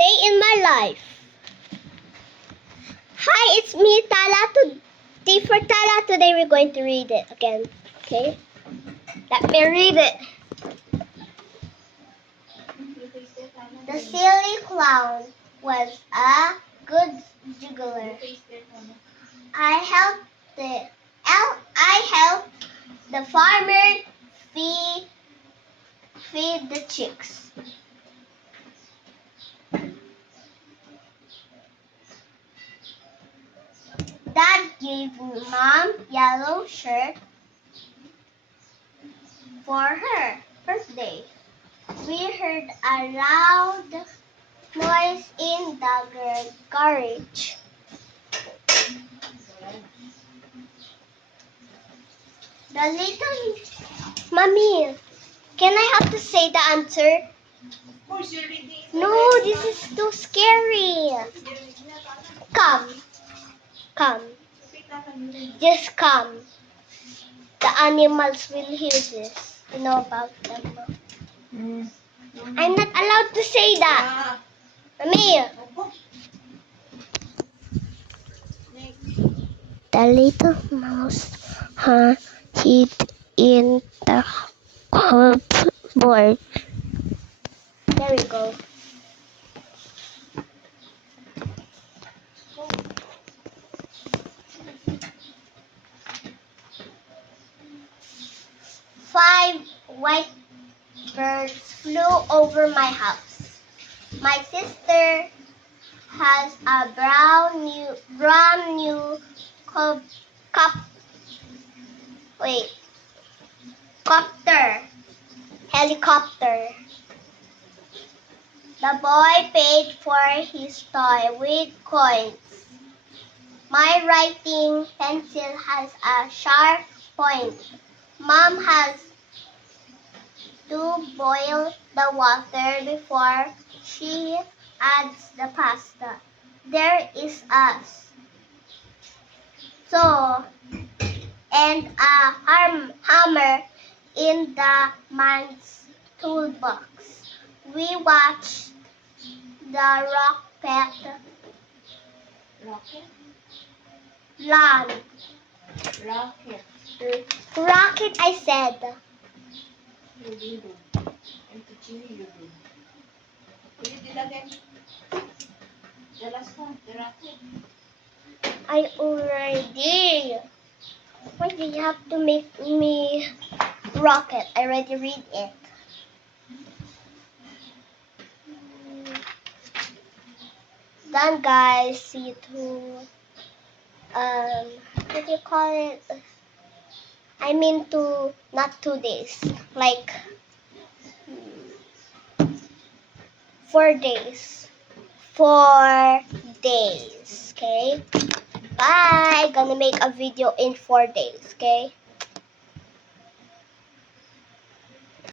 day in my life. Hi, it's me, Tala. Today for Tala, today we're going to read it again. Okay? Let me read it. The silly clown was a good juggler. I helped the farmer feed the chicks. Dad gave Mom yellow shirt for her birthday. We heard a loud noise in the garage. The little Mommy, can I have to say the answer? No, this is too scary. Come. Just come. The animals will hear this. You know about them. I'm not allowed to say that. Mommy. The little mouse hid in the cupboard. There we go. Five white birds flew over my house. My sister has a brand new helicopter. The boy paid for his toy with coins. My writing pencil has a sharp point. Mom has to boil the water before she adds the pasta. There is a saw and a hammer in the man's toolbox. We watched the rocket, I said. I already. Why do you have to make me rocket? I already read it. Done, guys. See you too. What do you call it? I mean not 2 days. Like 4 days. 4 days. Okay? Bye. Gonna make a video in 4 days. Okay?